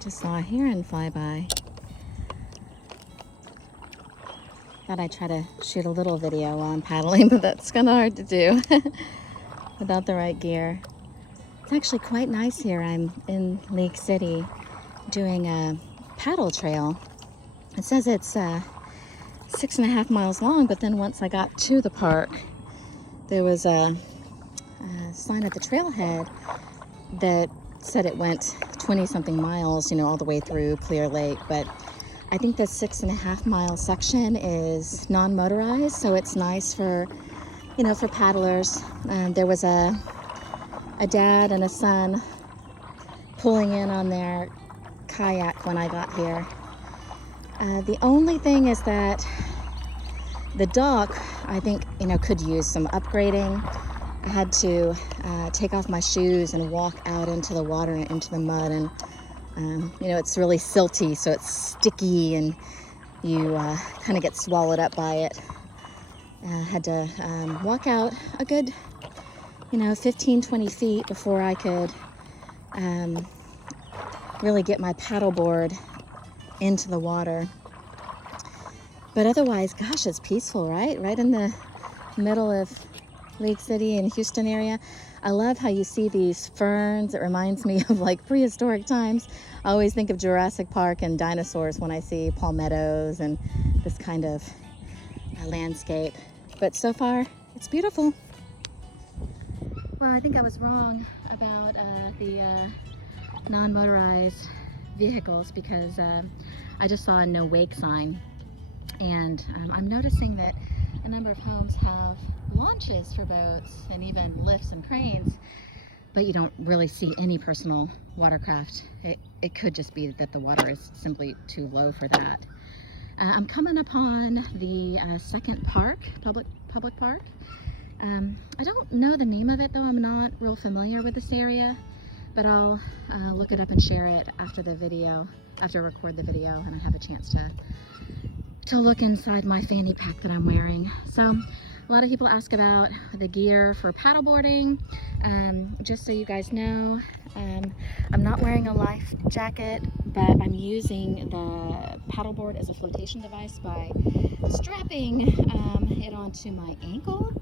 Just saw a heron fly by. Thought I'd try to shoot a little video while I'm paddling, but that's kind of hard to do without the right gear. It's actually quite nice here. I'm in Lake City doing a paddle trail. It says it's 6.5 miles long, but then once I got to the park, there was a sign at the trailhead that said it went 20-something miles, all the way through Clear Lake. But I think the 6.5 mile section is non-motorized, so it's nice for, for paddlers. There was a dad and a son pulling in on their kayak when I got here. The only thing is that the dock, I think, could use some upgrading. I had to take off my shoes and walk out into the water and into the mud, and it's really silty, so it's sticky, and you kind of get swallowed up by it. Had to walk out a good 15-20 feet before I could really get my paddleboard into the water. But otherwise, gosh, it's peaceful, right? Right in the middle of Lake City and Houston area. I love how you see these ferns. It reminds me of like prehistoric times. I always think of Jurassic Park and dinosaurs when I see palmettos and this kind of landscape. But so far, it's beautiful. Well, I think I was wrong about the non-motorized vehicles, because I just saw a no wake sign, and I'm noticing that a number of homes have launches for boats and even lifts and cranes, but you don't really see any personal watercraft. It could just be that the water is simply too low for that. I'm coming upon the second park, public park. I don't know the name of it, though. I'm not real familiar with this area, but I'll look it up and share it after I record the video and I have a chance to look inside my fanny pack that I'm wearing. So a lot of people ask about the gear for paddleboarding. Just so you guys know, I'm not wearing a life jacket, but I'm using the paddleboard as a flotation device by strapping it onto my ankle.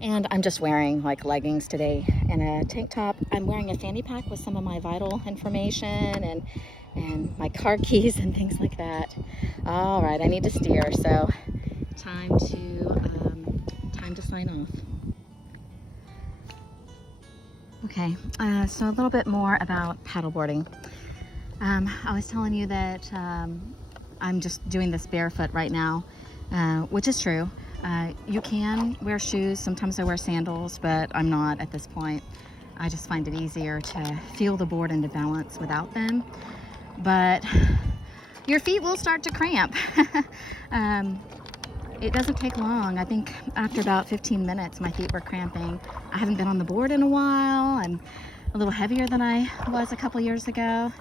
And I'm just wearing like leggings today and a tank top. I'm wearing a fanny pack with some of my vital information and my car keys and things like that. All right, I need to steer, so time to sign off. Okay, so a little bit more about paddleboarding. I was telling you that I'm just doing this barefoot right now, which is true. You can wear shoes. Sometimes I wear sandals, but I'm not at this point. I just find it easier to feel the board and to balance without them. But your feet will start to cramp. It doesn't take long. I think after about 15 minutes, my feet were cramping. I haven't been on the board in a while. I'm a little heavier than I was a couple years ago.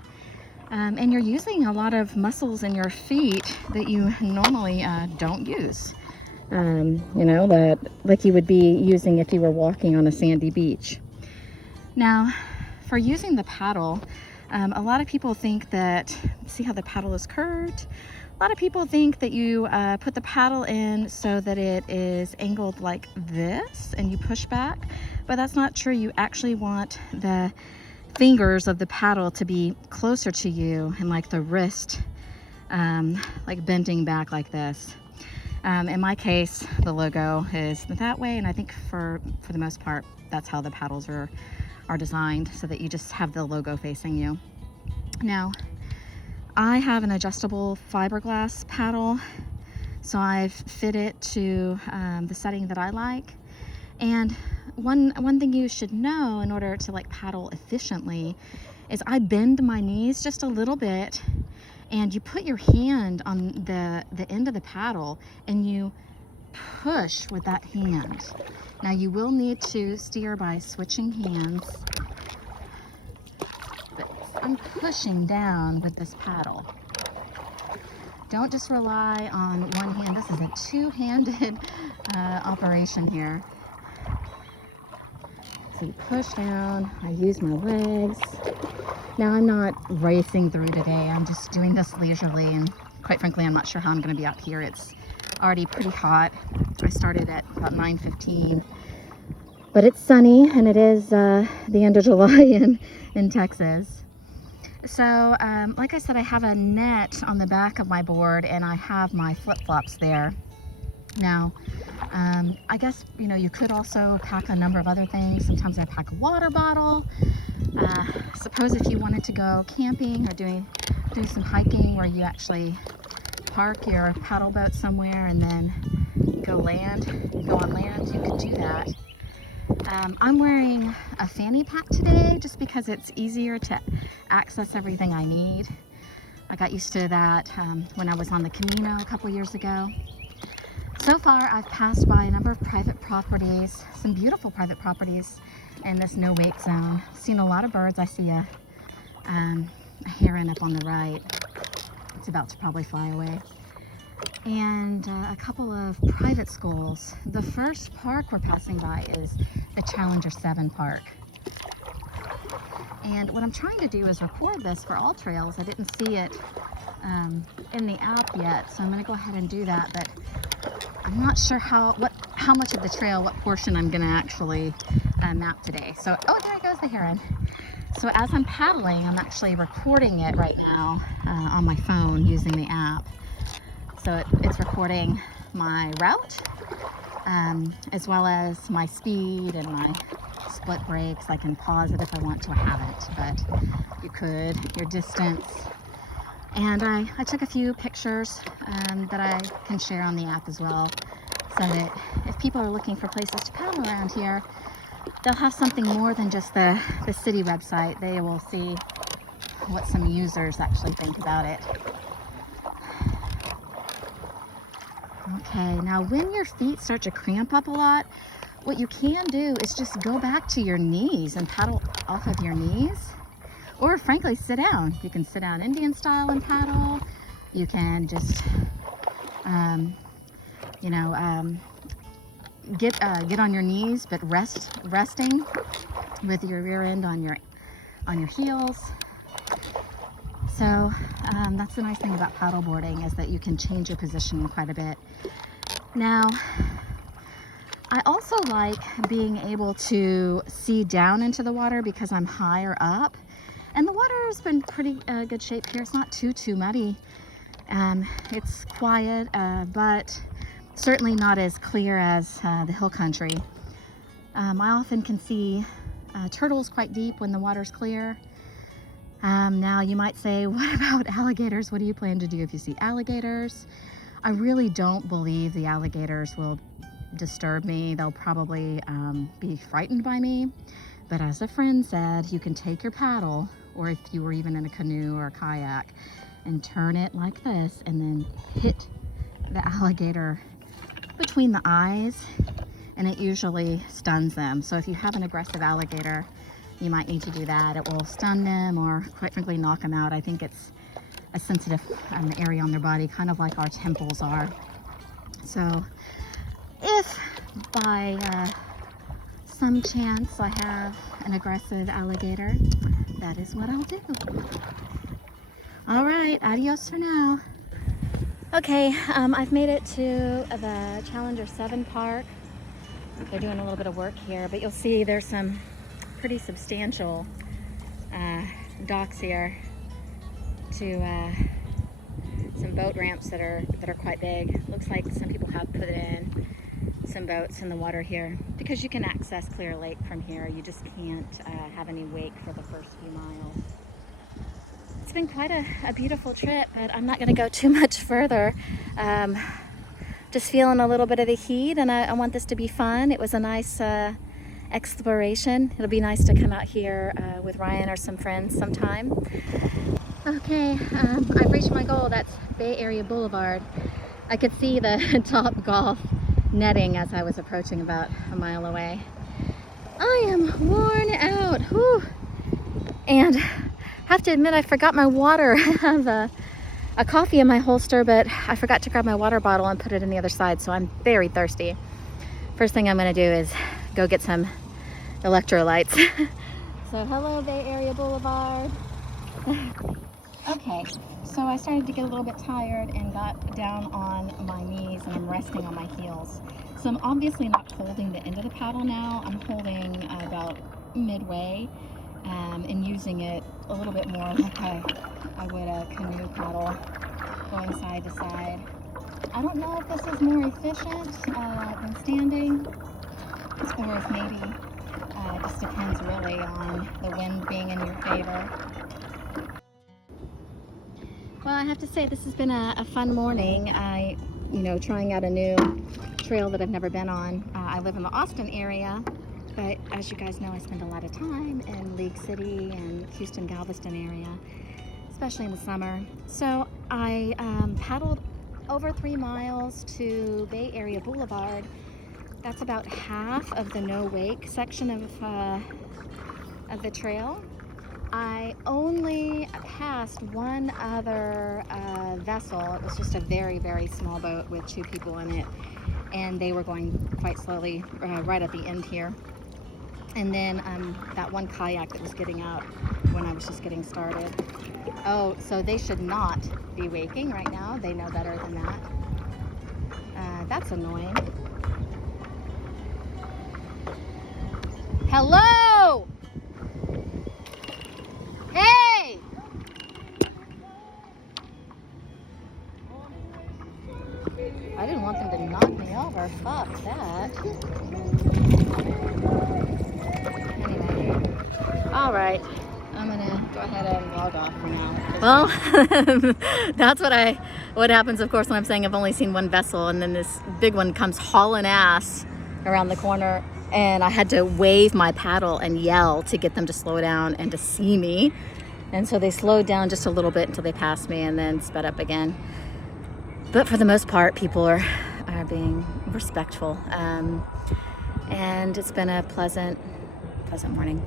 And you're using a lot of muscles in your feet that you normally don't use. That like you would be using if you were walking on a sandy beach. Now, for using the paddle, a lot of people think that, see how the paddle is curved? A lot of people think that you put the paddle in so that it is angled like this and you push back, but that's not true. You actually want the fingers of the paddle to be closer to you and like the wrist like bending back like this. In my case, the logo is that way, and I think for the most part, that's how the paddles are designed, so that you just have the logo facing you. Now, I have an adjustable fiberglass paddle, so I've fit it to the setting that I like. And one thing you should know in order to like paddle efficiently is I bend my knees just a little bit, and you put your hand on the end of the paddle and you push with that hand. Now you will need to steer by switching hands, but I'm pushing down with this paddle. Don't just rely on one hand. This is a two-handed operation here. So you push down, I use my legs, Now, I'm not racing through today. I'm just doing this leisurely, and quite frankly, I'm not sure how I'm going to be out here. It's already pretty hot. I started at about 9:15, but it's sunny, and it is the end of July in Texas. So, like I said, I have a net on the back of my board, and I have my flip-flops there. Now, I guess, you know, you could also pack a number of other things. Sometimes I pack a water bottle. Suppose if you wanted to go camping or do some hiking where you actually park your paddle boat somewhere and then go on land, you could do that. I'm wearing a fanny pack today just because it's easier to access everything I need. I got used to that when I was on the Camino a couple years ago. So far, I've passed by a number of private properties, some beautiful private properties in this no-wake zone. Seen a lot of birds. I see a heron up on the right. It's about to probably fly away. And a couple of private schools. The first park we're passing by is the Challenger 7 Park. And what I'm trying to do is record this for All Trails. I didn't see it in the app yet, so I'm going to go ahead and do that. But I'm not sure how much of the trail, what portion I'm going to actually map today. So, oh, there goes the heron. So as I'm paddling, I'm actually recording it right now on my phone using the app. So it's recording my route, as well as my speed and my split brakes. I can pause it if I want to. I haven't, but you could, your distance. And I took a few pictures that I can share on the app as well, so that if people are looking for places to paddle around here, they'll have something more than just the city website. They will see what some users actually think about it. Okay, now when your feet start to cramp up a lot, what you can do is just go back to your knees and paddle off of your knees. Or frankly, sit down. You can sit down Indian style and paddle. You can just, get on your knees, but resting with your rear end on your heels. So that's the nice thing about paddleboarding, is that you can change your position quite a bit. Now, I also like being able to see down into the water because I'm higher up. And the water has been pretty good shape here. It's not too muddy. It's quiet, but certainly not as clear as the hill country. I often can see turtles quite deep when the water's clear. Now you might say, what about alligators? What do you plan to do if you see alligators? I really don't believe the alligators will disturb me. They'll probably be frightened by me. But as a friend said, you can take your paddle, or if you were even in a canoe or a kayak, and turn it like this and then hit the alligator between the eyes, and it usually stuns them. So if you have an aggressive alligator, you might need to do that. It will stun them, or quite frankly knock them out. I think it's a sensitive area on their body, kind of like our temples are. So if by some chance I have an aggressive alligator, that is what I'll do. All right, adios for now. Okay, I've made it to the Challenger 7 Park. They're doing a little bit of work here, but you'll see there's some pretty substantial docks here to some boat ramps that are quite big. Looks like some people have put in some boats in the water here because you can access Clear Lake from here. You just can't have any wake for the first few miles. It's been quite a beautiful trip, but I'm not going to go too much further. Just feeling a little bit of the heat, and I want this to be fun. It was a nice exploration. It'll be nice to come out here with Ryan or some friends sometime. Okay, I've reached my goal. That's Bay Area Boulevard. I could see the Top Golf netting as I was approaching about a mile away. I am worn out. Whew. And have to admit, I forgot my water. I have a coffee in my holster, but I forgot to grab my water bottle and put it in the other side, so I'm very thirsty. First thing I'm going to do is go get some electrolytes. So hello, Bay Area Boulevard. Okay, so I started to get a little bit tired and got down on my knees, and I'm resting on my heels. So I'm obviously not holding the end of the paddle now. I'm holding about midway and using it a little bit more like I would a canoe paddle, going side to side. I don't know if this is more efficient than standing, or if maybe it just depends really on the wind being in your favor. Well, I have to say this has been a fun morning. Trying out a new trail that I've never been on. I live in the Austin area, but as you guys know, I spend a lot of time in League City and Houston, Galveston area, especially in the summer. So I paddled over 3 miles to Bay Area Boulevard. That's about half of the no wake section of the trail. I only passed one other vessel. It was just a very, very small boat with 2 people in it, and they were going quite slowly right at the end here. And then that one kayak that was getting out when I was just getting started. Oh, so they should not be waking right now. They know better than that. That's annoying. Hello! Hey! I didn't want them to knock me over. Fuck that. Anyway. All right. I'm gonna go ahead and log off for now. Well, that's what happens, of course, when I'm saying I've only seen one vessel, and then this big one comes hauling ass around the corner, and I had to wave my paddle and yell to get them to slow down and to see me. And so they slowed down just a little bit until they passed me and then sped up again. But for the most part, people are being respectful. And it's been a pleasant morning.